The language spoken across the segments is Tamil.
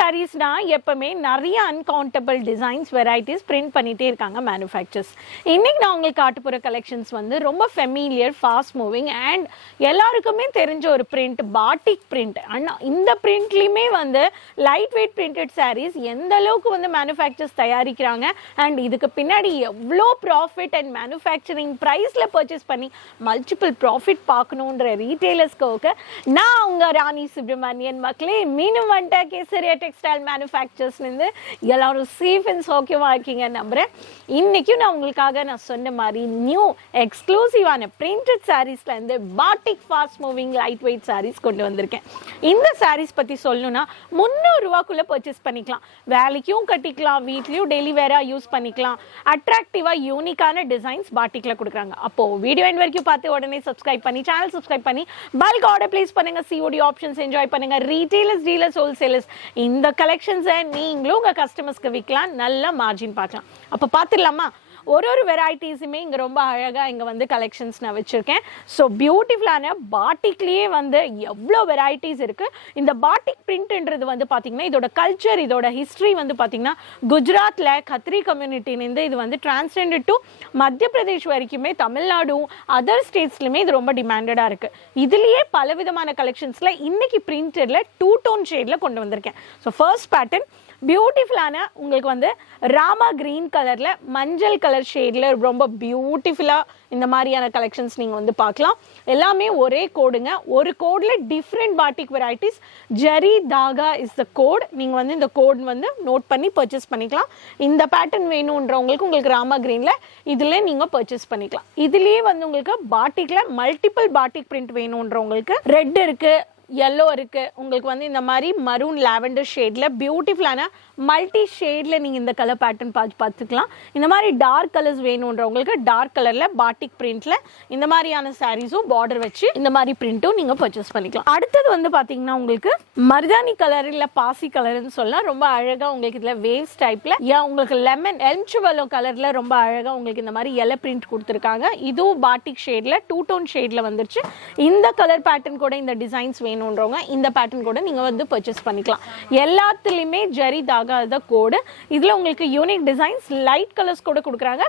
sarees na எப்பமே நிறைய uncountable designs varieties print பண்ணிட்டே இருக்காங்க manufacturers. இன்னைக்கு நான் உங்களுக்கு காட்ட போற collections வந்து ரொம்ப familiar, fast moving and எல்லாருக்குமே தெரிஞ்ச ஒரு print, batik print. அண்ணா இந்த printலயுமே வந்து light weight printed sarees எந்த அளவுக்கு வந்து manufacturers தயாரிக்கிறாங்க and இதுக்கு பின்னாடி எவ்வளோ profit and manufacturing priceல purchase பண்ணி multiple profit பார்க்கணும்ன்ற retailers-க்கு நான் உங்க ராணி சுப்ரமணியன் மக்களே மீண்டும் வந்துட்டேன் Kesaria Textile Manufacturers நின்று எல்லாரும் சேஃப் அண்ட் சௌக்கியமாக இருக்கீங்க நம்புறேன். இன்னைக்கும் நான் உங்களுக்காக நான் சொன்ன மாதிரி நியூ எக்ஸ்க்ளூசிவான பிரிண்டட் சாரீஸ்ல இருந்து batik fast moving light weight sarees கொண்டு வந்திருக்கேன். இந்த சாரீஸ் பத்தி சொல்லணும்னா 300 ரூபாய்க்குள்ள பர்ச்சேஸ் பண்ணிக்கலாம். வேலைக்கும் கட்டிக்கலாம், வீட்லயும் டெய்லி வேரா யூஸ் பண்ணிக்கலாம். அட்ராக்டிவா யூனிக்கான டிசைன்ஸ் பாட்டிக்ல கொடுக்குறாங்க. அப்போ வீடியோ எண்ட் வரைக்கும் பார்த்து உடனே சப்ஸ்கிரைப் பண்ணி சேனல் சப்ஸ்கிரைப் பண்ணி பல்க் ஆர்டர் பிளேஸ் பண்ணுங்க. சிஓடி ஆப்ஷன்ஸ் என்ஜாய் பண்ணுங்க. ரீட்டெயிலர்ஸ், டீலர்ஸ், ஹோல்சேலர்ஸ் இந்த கலெக்ஷன்ஸை நீங்களும் உங்கள் கஸ்டமர்ஸ்க்கு விற்கலாம், நல்ல மார்ஜின் பார்க்கலாம். அப்போ பார்த்துடலாமா? ஒரு வெரைட்டிஸுமே இங்கே ரொம்ப அழகாக இங்கே வந்து கலெக்ஷன்ஸ் நான் வச்சுருக்கேன். ஸோ பியூட்டிஃபுல்லான பாட்டிக்லேயே வந்து எவ்வளோ வெரைட்டிஸ் இருக்குது. இந்த பாட்டிக் பிரிண்ட்ன்றது வந்து பார்த்திங்கன்னா இதோட கல்ச்சர், இதோட ஹிஸ்ட்ரி வந்து பார்த்திங்கன்னா குஜராத்தில் கத்ரி கம்யூனிட்டிலேருந்து இது வந்து டிரான்ஸ்ஜெண்டர் டு மத்திய பிரதேஷ் வரைக்குமே, தமிழ்நாடு, அதர் ஸ்டேட்ஸ்லையுமே இது ரொம்ப டிமாண்டடாக இருக்குது. இதுலேயே பல விதமான கலெக்ஷன்ஸில் இன்றைக்கி பிரிண்டடில் 2 டோன் ஷேடில் கொண்டு வந்திருக்கேன். ஸோ ஃபர்ஸ்ட் பேட்டர்ன் பியூட்டிஃபுல்லான உங்களுக்கு வந்து ராமா கிரீன் கலர்ல மஞ்சள் கலர் ஷேட்ல ரொம்ப பியூட்டிஃபுல்லா இந்த மாதிரியான கலெக்ஷன்ஸ் நீங்க வந்து பார்க்கலாம். எல்லாமே ஒரே கோடுங்க. ஒரு கோட்ல different batik varieties. Zari dhaga is the code. நீங்க வந்து இந்த கோட் வந்து நோட் பண்ணி பர்ச்சேஸ் பண்ணிக்கலாம். இந்த பேட்டர்ன் வேணும்ன்றவங்களுக்கு உங்களுக்கு ராமா கிரீன்ல இதுல நீங்க பர்ச்சேஸ் பண்ணிக்கலாம். இதுலயே வந்து உங்களுக்கு பாட்டிக்ல மல்டிபிள் பாட்டிக் பிரிண்ட் வேணும்ன்றவங்களுக்கு ரெட் இருக்கு, yellow இருக்கு, உங்களுக்கு வந்து இந்த மாதிரி மரூன் லாவெண்டர் ஷேட்ல பியூட்டிஃபுல்லான மல்டி ஷேட்ல நீங்க இந்த கலர் பேட்டர்ன் பார்த்துக்கலாம். இந்த மாதிரி டார்க் கலர்ஸ் வேணும்ன்றவங்களுக்கு டார்க் கலர்ல பாட்டிக் பிரிண்ட்ல இந்த மாதிரியான சாரீஸும் பார்டர் வச்சு இந்த மாதிரி பிரிண்ட்டும் நீங்க பர்ச்சேஸ் பண்ணிக்கலாம். அடுத்தது வந்து பாத்தீங்கன்னா உங்களுக்கு மருதாணி கலர் இல்ல பாசி கலர்னு சொல்லலாம். ரொம்ப அழகா உங்களுக்கு இதுல வேவ்ஸ் டைப்ல உங்களுக்கு லெமன் எல்ம்சுவலோ கலர்ல ரொம்ப அழகா உங்களுக்கு இந்த மாதிரி எலை பிரிண்ட் கொடுத்துருக்காங்க. இதுவும் பாட்டிக் ஷேட்ல 2 டோன் ஷேட்ல வந்துருச்சு. இந்த கலர் பேட்டர்ன் கூட இந்த டிசைன்ஸ் வேணும்ன்றவங்க இந்த பேட்டர்ன் கூட நீங்க வந்து பர்ச்சேஸ் பண்ணிக்கலாம். எல்லாத்துலயுமே ஜரி தாகா கோடு. இதுல உங்களுக்கு யூனிக் டிசைன்ஸ், லைட் கலர்ஸ் கூட கொடுக்குறாங்க,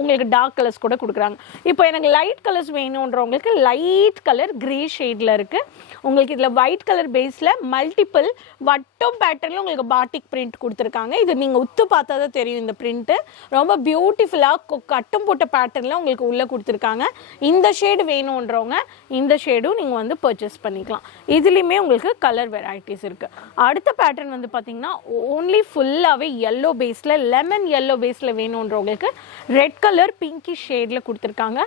உங்களுக்கு டார்க் கலர்ஸ் கூட கொடுக்குறாங்க. இப்போ எனக்கு லைட் கலர்ஸ் வேணுன்றவங்களுக்கு லைட் கலர் கிரே ஷேட்ல இருக்கு. உங்களுக்கு இதுல ஒயிட் கலர் பேஸ்ல மல்டிபிள் வட்டம் பேட்டர்ன்ல உங்களுக்கு பாட்டிக் பிரிண்ட் கொடுத்துருக்காங்க. இது நீங்க உத்து பார்த்தா தான் தெரியும். இந்த பிரிண்ட் ரொம்ப பியூட்டிஃபுல்லா கட்டம் போட்ட பேட்டர்ன்ல உங்களுக்கு உள்ள கொடுத்துருக்காங்க. இந்த ஷேடு வேணும்ன்றவங்க இந்த ஷேடும் நீங்க வந்து பர்ச்சேஸ் பண்ணிக்கலாம். இதுலயுமே உங்களுக்கு கலர் வெரைட்டிஸ் இருக்கு. அடுத்த பேட்டர்ன் வந்து பாத்தீங்கன்னா ஓன்லி ஃபுல்லாவே yellow பேஸ்ல, லெமன் yellow பேஸ்ல வேணும்ன்றவங்களுக்கு ரெட் கலர் பிங்கி ஷேட்ல கொடுத்துருக்காங்க.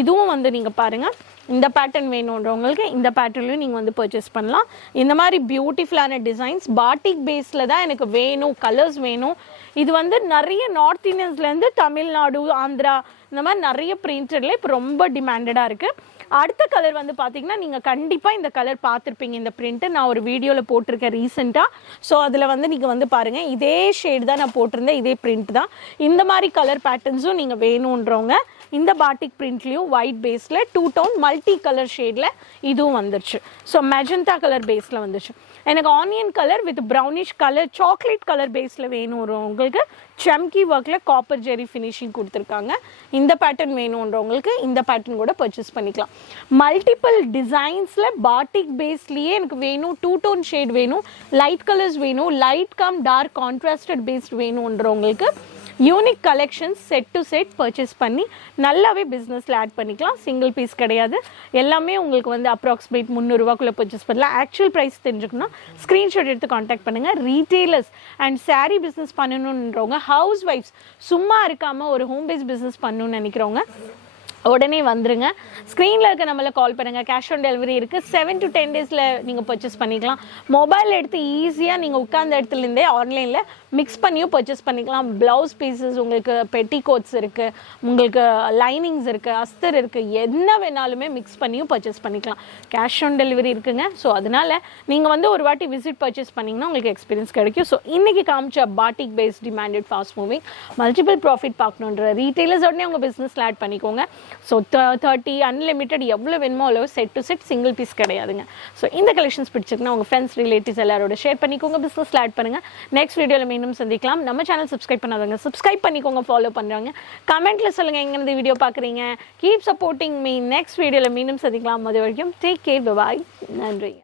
இதுவும் வந்து நீங்க பாருங்க, இந்த பேட்டர்ன் வேணும்ன்றவங்களுக்கு இந்த பேட்டர்ன்லையும் நீங்கள் வந்து பர்ச்சேஸ் பண்ணலாம். இந்த மாதிரி பியூட்டிஃபுல்லான டிசைன்ஸ் பாட்டிக் பேஸில் தான் எனக்கு வேணும், கலர்ஸ் வேணும். இது வந்து நிறைய நார்த் இந்தியன்ஸ்லேருந்து தமிழ்நாடு, ஆந்திரா இந்த மாதிரி நிறைய பிரிண்டடில் இப்போ ரொம்ப டிமாண்டடாக இருக்குது. அடுத்த கலர் வந்து பார்த்தீங்கன்னா நீங்கள் கண்டிப்பாக இந்த கலர் பார்த்துருப்பீங்க. இந்த பிரிண்ட்டு நான் ஒரு வீடியோவில் போட்டிருக்கேன் ரீசெண்டாக. ஸோ அதில் வந்து நீங்கள் வந்து பாருங்கள், இதே ஷேடு தான் நான் போட்டிருந்தேன், இதே பிரிண்ட் தான். இந்த மாதிரி கலர் பேட்டர்ன்ஸும் நீங்கள் வேணுன்றவங்க இந்த பாட்டிக் பிரிண்ட்லேயும் ஒயிட் பேஸில் 2 டோன் மல்டி கலர் ஷேடில் இதுவும் வந்துருச்சு. ஸோ மெஜந்தா கலர் பேஸில் வந்துருச்சு. எனக்கு onion colour with brownish colour, chocolate colour பேஸில் வேணுன்றவங்களுக்கு சம்கி ஒர்க்கில் காப்பர் ஜெரி ஃபினிஷிங் கொடுத்துருக்காங்க. இந்த பேட்டர்ன் வேணுன்றவங்களுக்கு இந்த பேட்டர்ன் கூட பர்ச்சேஸ் பண்ணிக்கலாம். மல்டிபிள் டிசைன்ஸில் பாட்டிக் பேஸ்லேயே எனக்கு வேணும், 2 டோன் ஷேட் வேணும், லைட் கலர்ஸ் வேணும், light cum dark contrasted based வேணுன்றவங்களுக்கு unique collections set to set purchase பண்ணி நல்லாவே பிஸ்னஸில் ஆட் பண்ணிக்கலாம். சிங்கிள் பீஸ் கிடையாது, எல்லாமே உங்களுக்கு வந்து அப்ராக்சிமேட் 300 ரூபாய்க்குள்ளே பர்ச்சேஸ் பண்ணலாம். ஆக்சுவல் ப்ரைஸ் தெரிஞ்சுக்கணும், ஸ்க்ரீன்ஷாட் எடுத்து காண்டாக்ட் பண்ணுங்கள். ரீட்டெயிலர்ஸ் அண்ட் சாரீ பிஸ்னஸ் பண்ணணுன்றவங்க, ஹவுஸ் ஒய்ஃப்ஸ் சும்மா இருக்காமல் ஒரு ஹோம் பேஸ் பிஸ்னஸ் பண்ணணும்னு நினைக்கிறவங்க உடனே வந்துருங்க. ஸ்க்ரீனில் இருக்க நம்மளை கால் பண்ணுங்கள். கேஷ் ஆன் டெலிவரி இருக்குது. 7 to 10 டேஸில் நீங்கள் பர்ச்சேஸ் பண்ணிக்கலாம். மொபைல் எடுத்து ஈஸியாக நீங்கள் உட்கார்ந்த இடத்துலேருந்தே ஆன்லைனில் மிக்ஸ் பண்ணியும் பர்ச்சேஸ் பண்ணிக்கலாம். ப்ளவுஸ் பீசஸ், உங்களுக்கு பெட்டி கோட்ஸ் இருக்குது, உங்களுக்கு லைனிங்ஸ் இருக்குது, அஸ்தர் இருக்குது, என்ன வேணாலுமே மிக்ஸ் பண்ணியும் பர்ச்சேஸ் பண்ணிக்கலாம். கேஷ் ஆன் டெலிவரி இருக்குங்க. ஸோ அதனால் நீங்கள் வந்து ஒரு வாட்டி விசிட் பர்ச்சேஸ் பண்ணிங்கன்னா உங்களுக்கு எக்ஸ்பீரியன்ஸ் கிடைக்கும். ஸோ இன்றைக்கி காமிச்ச பாட்டிக் base demanded fast moving multiple profit பார்க்கணுன்ற ரீட்டெயிலர்ஸ் உடனே உங்கள் பிஸ்னஸில் ஆட் பண்ணிக்கோங்க. ஸோ 30 அன்லிமிட்டட் எவ்வளோ வேணுமோ அவ்வளோ set to set single piece கிடையாதுங்க. ஸோ இந்த கலெக்ஷன்ஸ் பிடிச்சிருக்குன்னா உங்கள் ஃப்ரெண்ட்ஸ் ரிலேட்டிவ்ஸ் எல்லாரோட ஷேர் பண்ணிக்கோங்க, பிஸ்னஸில் ஆட் பண்ணுங்கள். நெக்ஸ்ட் வீடியோவில் மீண்டும் சந்திக்கலாம். நம்ம சேனல் சப்ஸ்கிரைப் பண்ணாதவங்க சப்ஸ்கிரைப் பண்ணிக்கோங்க, ஃபாலோ பண்ணுறாங்க. கமெண்ட்டில் சொல்லுங்கள் எங்கே வீடியோ பார்க்குறீங்க. Keep supporting me. நெக்ஸ்ட் வீடியோவில் மீண்டும் சந்திக்கலாம். அது வரைக்கும் டேக் கேர், பாய், நன்றி.